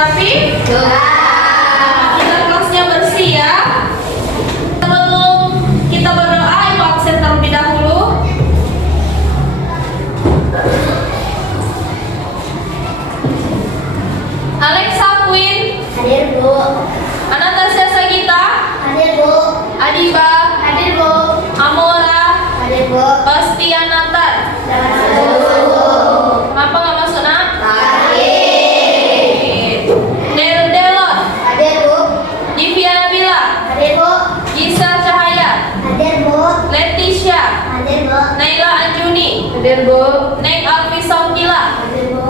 rapi? Kita kelasnya bersih ya. Sebelum kita berdoa, ibu absen terlebih dahulu. Alexa Queen. Hadir, Bu. Anastasia Sagita. Hadir, Bu. Adiba. Hadir, Bu. Amora. Hadir, Bu. Bastian Natar. Jangan masuk, Bu. Kenapa nggak masuk nak? Hadir. Delon. Hadir, Bu. Divya Nabila. Hadir, Bu. Gisel Cahaya. Hadir, Bu. Leticia. Hadir, Bu. Naila Anjuni. Hadir, Bu. Neng Alfi Saukila. Hadir, Bu.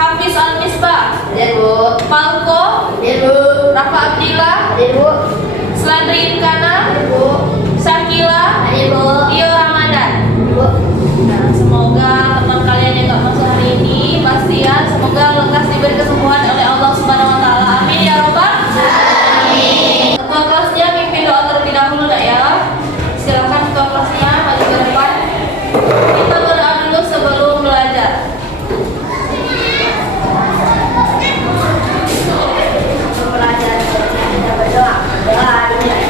Hafiz Al-Misbah. Hadir, Bu. Palko. Hadir, Bu. Rafa Abdillah. Hadir, Bu. Selandri Inkana. Hadir, Bu. Sakila. Hadir, Bu. Iyo Ramadan. Bu. Nah, semoga teman kalian yang gak masuk hari ini pastian semoga lekas diberi kesembuhan oleh Allah Subhanahu Wa Taala. Amin ya robbal alamin. Ketua kelasnya pimpin doa terlebih dahulu nak ya. Silakan ketua kelasnya maju ke depan. Kita berdoa dulu sebelum belajar. Belajar. Kita berdoa. Doa dimulai.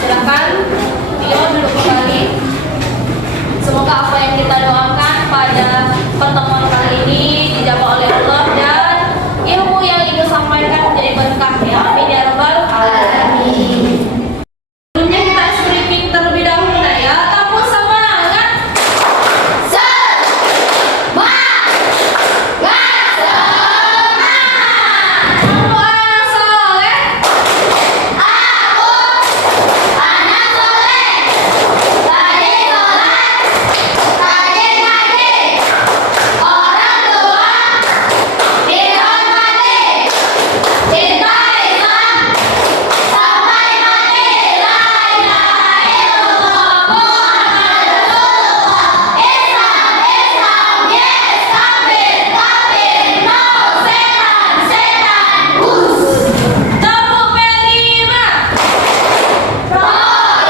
Silakan Tio duduk kembali. Semoga apa yang kita doakan pada pertemuan kali ini dijawab oleh Allah dan ilmu yang Ibu sampaikan menjadi berkah ya. Amin ya rabbal alamin. Sebelumnya kita briefing terlebih dahulu nah ya. Tamu semangat. Kamu anak soleh. Tamu Perima. Belajar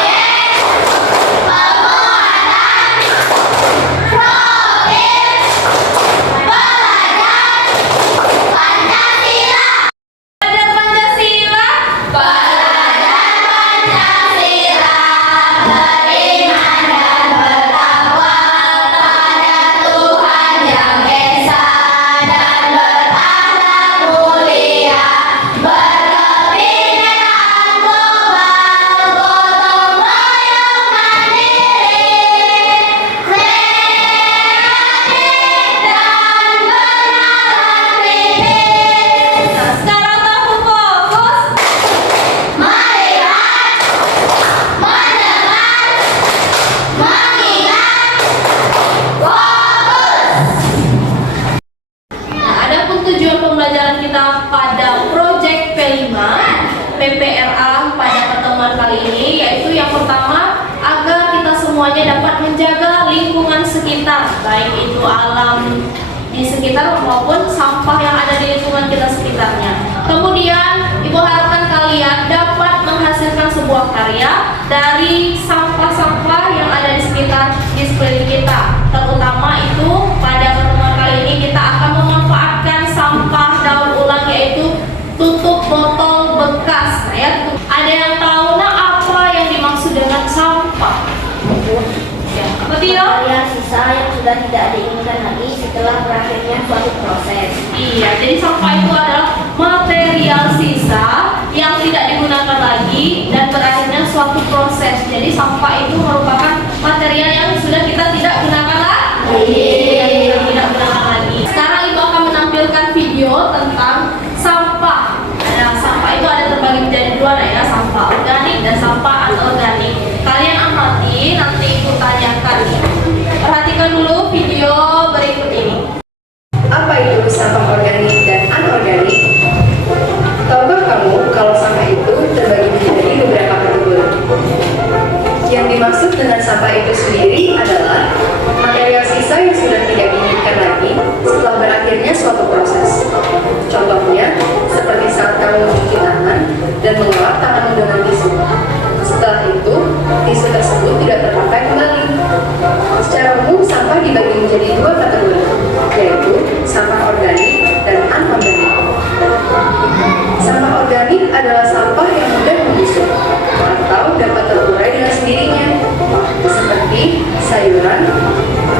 Pancasila. Nah, sekarang tamu fokus. Nah, adapun tujuan pembelajaran kita pada proyek P5 PPRA pada pertemuan kali ini yaitu yang pertama agar kita semuanya dapat menjaga lingkungan sekitar baik itu alam di sekitar maupun sampah yang ada di lingkungan kita sekitarnya. Kemudian Ibu harapkan kalian dapat menghasilkan sebuah karya dari sampah-sampah yang ada di sekitar di sekeliling kita. Terutama itu pada pertemuan kali ini kita akan memanfaatkan sampah daur ulang yaitu tutup botol bekas. Nah, ya, ada yang tahu nah apa yang dimaksud dengan sampah? Ya, apa dia? Karya sisa yang sudah tidak diinginkan lagi setelah berakhirnya suatu proses. Iya, jadi sampah itu adalah material sisa yang tidak digunakan lagi dan berakhirnya suatu proses. Jadi sampah itu merupakan material yang sudah kita tidak gunakan lagi. dan sampah anorganik. Kalian amati, nanti Ibu tanyakan. Perhatikan dulu video berikut ini. Apa itu sampah organik dan anorganik? Tahukah kamu kalau sampah itu terbagi menjadi beberapa kategori? Yang dimaksud dengan sampah itu sendiri adalah material sisa yang sudah tidak diinginkan lagi setelah berakhirnya suatu proses. Contohnya, seperti saat kamu mencuci tangan dan mengelap tanganmu dengan tisu. Setelah itu, tisu tersebut tidak terpakai kembali. Secara umum, sampah dibagi menjadi dua kategori, yaitu sampah organik dan anorganik. Sampah organik adalah sampah yang mudah membusuk atau dapat terurai dengan sendirinya, seperti sayuran,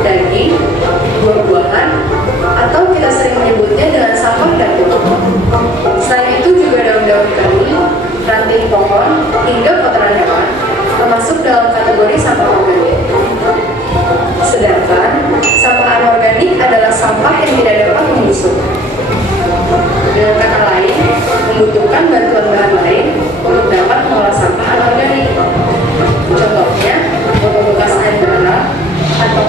daging, buah-buahan, atau kita sering menyebutnya dengan sampah dapur. Selain itu juga daun-daun kering, ranting pohon, hingga kotoran hewan termasuk dalam kategori sampah organik. Sedangkan sampah anorganik adalah sampah yang tidak dapat membusuk. Dengan kata lain, membutuhkan bantuan bahan lain untuk dapat mengolah sampah anorganik. Contohnya, botol bekas air mineral, atau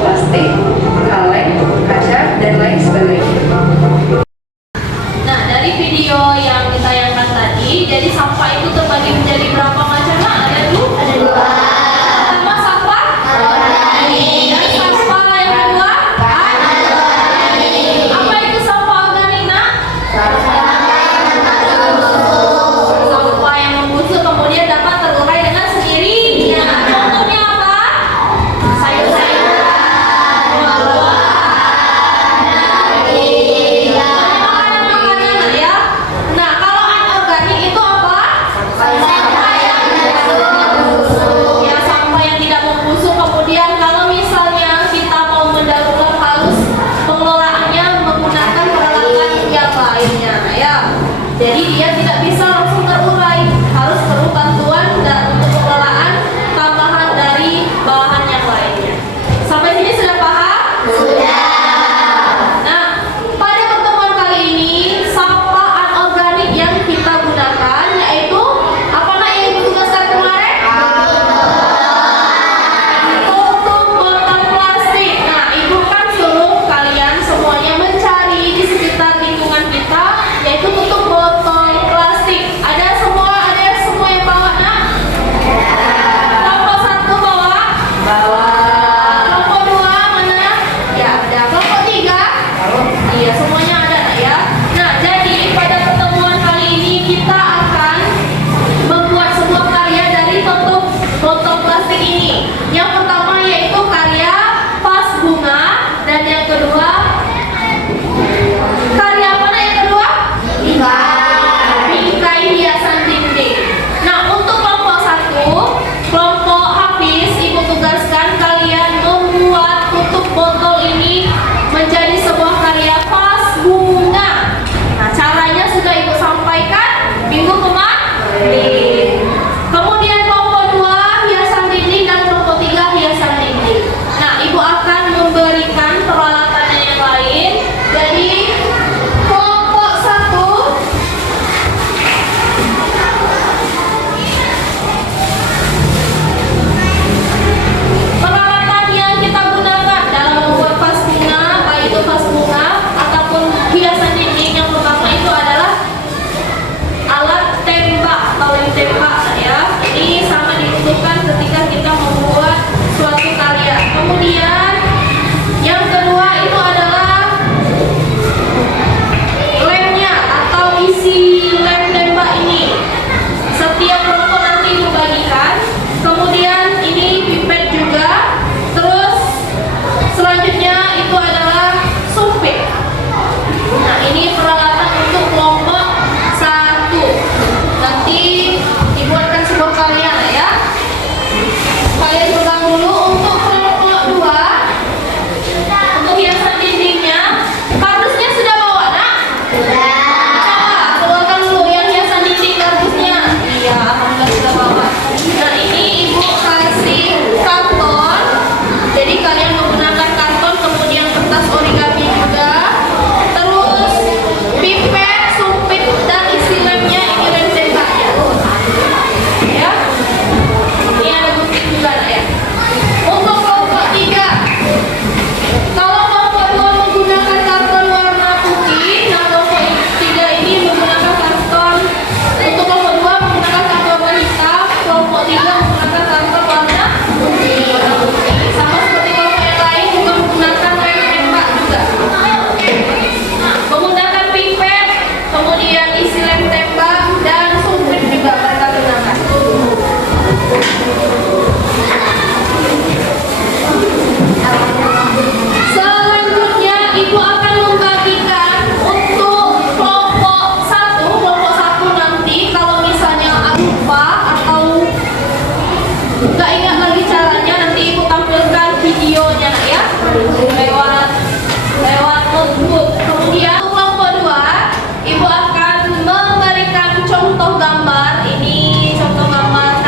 notebook. Kemudian kelompok 2, Ibu akan memberikan contoh gambar. Ini contoh gambar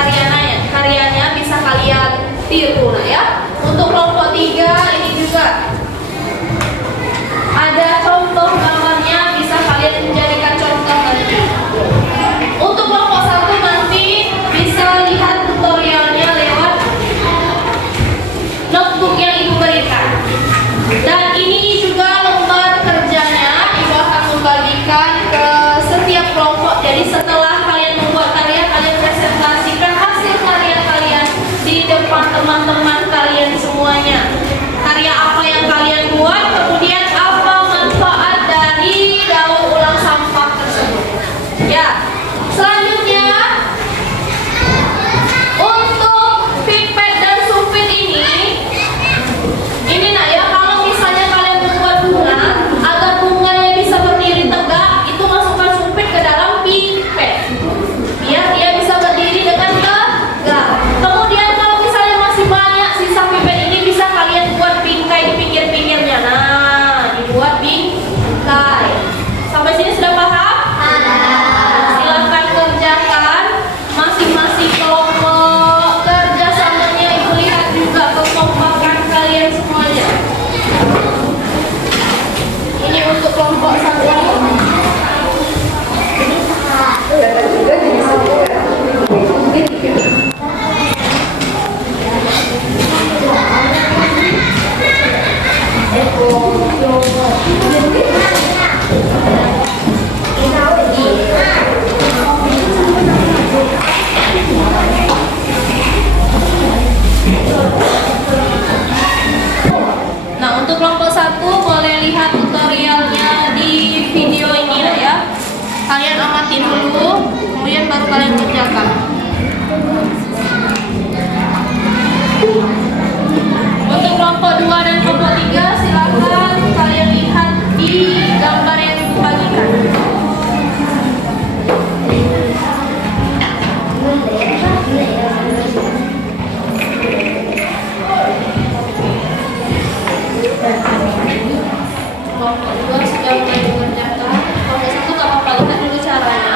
karyanya bisa kalian tiru lah ya. Untuk kelompok 3 ini juga ada contoh gambarnya, bisa kalian jadikan contoh nanti. Untuk kelompok 1 nanti bisa lihat tutorialnya lewat notebook yang Ibu berikan. Dan ini juga lembar kerjanya, Ibu akan membagikan ke setiap kelompok. Jadi setelah kalian membuat karya, kalian presentasikan hasil karya kalian di depan teman-teman kalian semuanya. Karya apa yang kalian buat, kemudian apa manfaat dari daur ulang sampah tersebut. Ya, selanjutnya untuk pipet dan sumpit ini nak ya, kalau misalnya kalian membuat bunga, agar bunganya bisa berdiri tegak, itu masukkan sumpit ke dalam pipet, biar dia bisa berdiri dengan tegak. Kemudian kalau misalnya masih banyak sisa pipet ini, bisa kalian buat bingkai di pinggir-pinggirnya. Nah, dibuat bingkai. Sampai sini sudah paham? Silakan kerjakan masing-masing kelompok. Kerjasamanya Ibu lihat juga kekompakan kalian semuanya. Ini untuk kelompok 1. Dapat juga disampaikan berikut tiga. Nah, untuk kelompok 1 boleh lihat tutorialnya di video ini lah ya. Kalian amati dulu, kemudian baru kalian kerjakan. Untuk kelompok 2 dan kelompok 3 silakan kalian lihat di gambar yang dibagikan. Kelompok 2 sudah mulai mengerjakan. Kelompok 1 gak apa-apa, lihat dulu caranya.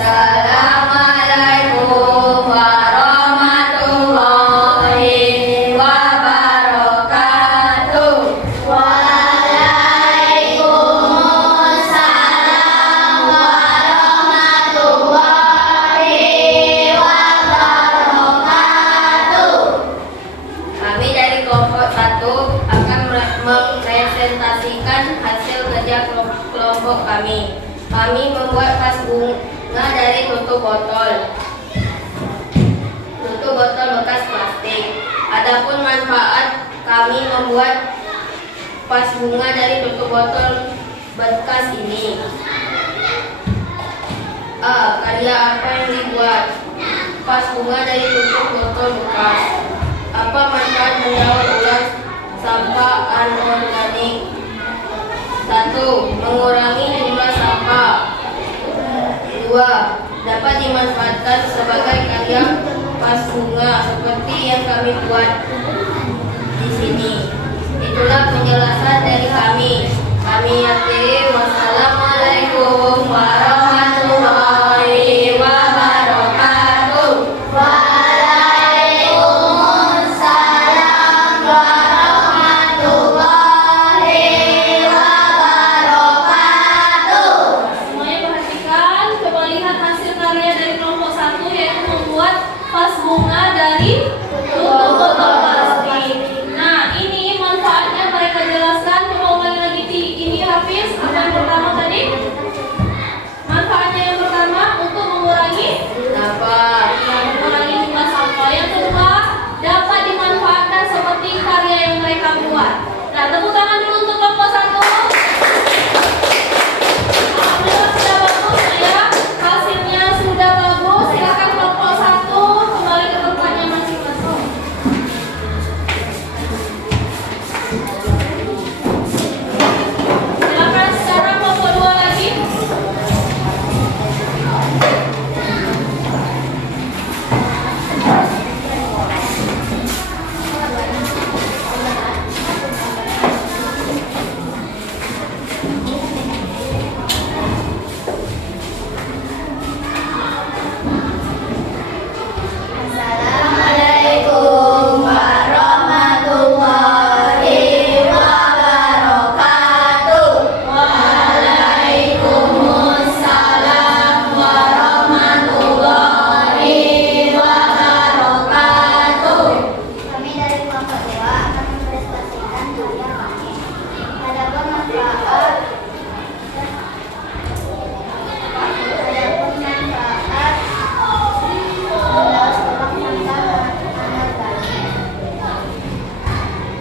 Assalamualaikum warahmatullahi wabarakatuh. Waalaikumsalam warahmatullahi wabarakatuh. Kami dari kelompok 1 akan mempresentasikan hasil kerja kelompok kami. Kami membuat vas bunga dari tutup botol bekas plastik. Adapun manfaat kami membuat vas bunga dari tutup botol bekas ini. A. Karya apa yang dibuat? Vas bunga dari tutup botol bekas. Apa manfaat mendaur ulang sampah anorganik? 1. Mengurangi jumlah sampah. 2. Dapat dimanfaatkan sebagai karya vas bunga seperti yang kami buat di sini. Itulah penjelasan dari kami. Kami akhiri. Wassalamualaikum warahmatullahi wabarakatuh. Waalaikumsalam warahmatullahi wabarakatuh. Semuanya perhatikan, coba lihat hasil karya dari kelompok 1 yaitu membuat vas bunga dari tutup botol plastik. Nah, ini manfaatnya mereka jelaskan. Coba ulangi lagi ini Hafiz. Apa yang pertama tadi? Manfaatnya yang pertama untuk mengurangi mengurangi jumlah sampah. Yang kedua, dapat dimanfaatkan seperti karya yang mereka buat. Nah, tepuk tangan dulu untuk kelompok 1. Alhamdulillah sudah bagus ya. Hasilnya sudah bagus. Silakan kelompok 1 kembali ke tempatnya masing-masing. Silakan sekarang kelompok 2 lagi. Assalamualaikum warahmatullahi wabarakatuh. Waalaikumsalam warahmatullahi wabarakatuh. Kami dari kelompok 2 akan mempresentasikan karya kami. Adapun manfaat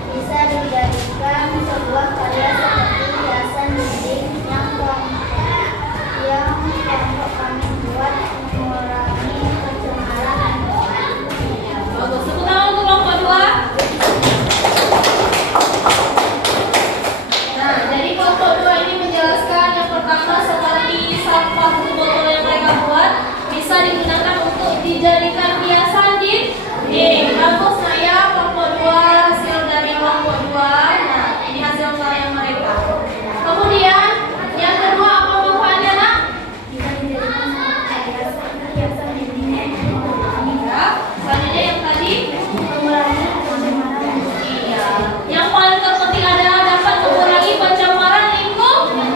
bisa dijadikan sebuah karya seperti hiasan dinding yang kelompok kami buat mengurangi pencemaran lingkungan. Bagus. Tepuk tangan untuk kelompok 2. Nah, jadi kelompok 2 ini menjelaskan yang pertama seperti sampah tutup botol yang mereka buat bisa digunakan untuk dijadikan hiasan dinding. Bagus nak ya kelompok 2, hasil dari kelompok 2. Nah, ini hasil karya mereka. Kemudian yang kedua, apa manfaatnya nak? Bisa dijadikan sebuah hiasan dinding yang Ya, selanjutnya yang tadi. mengurangi pencemaran. Iya. Yang paling terpenting adalah dapat mengurangi pencemaran lingkungan.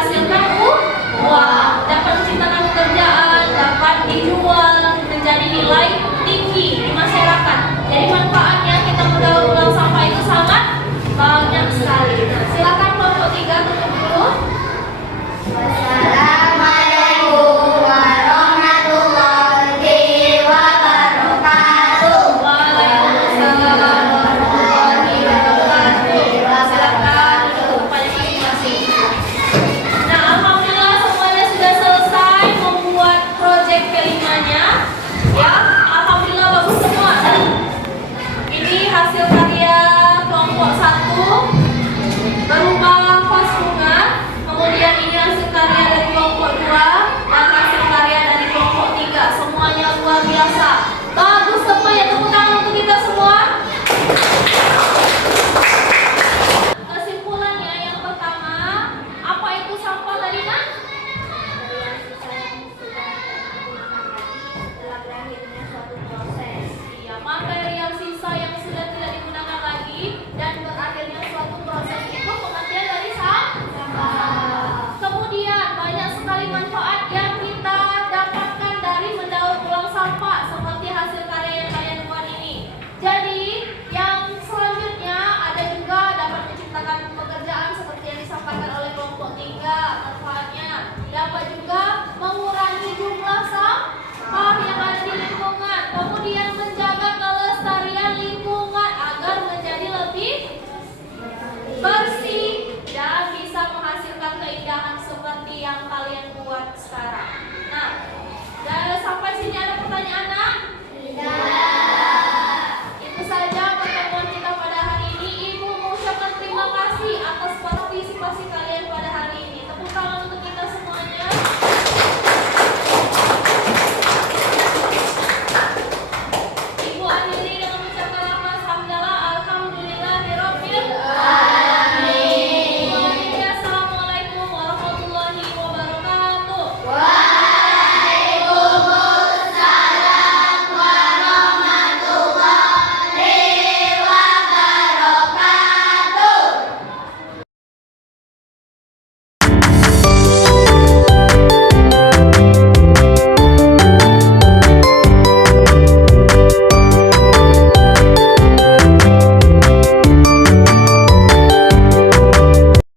menghasilkan uang, dapat menciptakan pekerjaan, dapat dijual menjadi nilai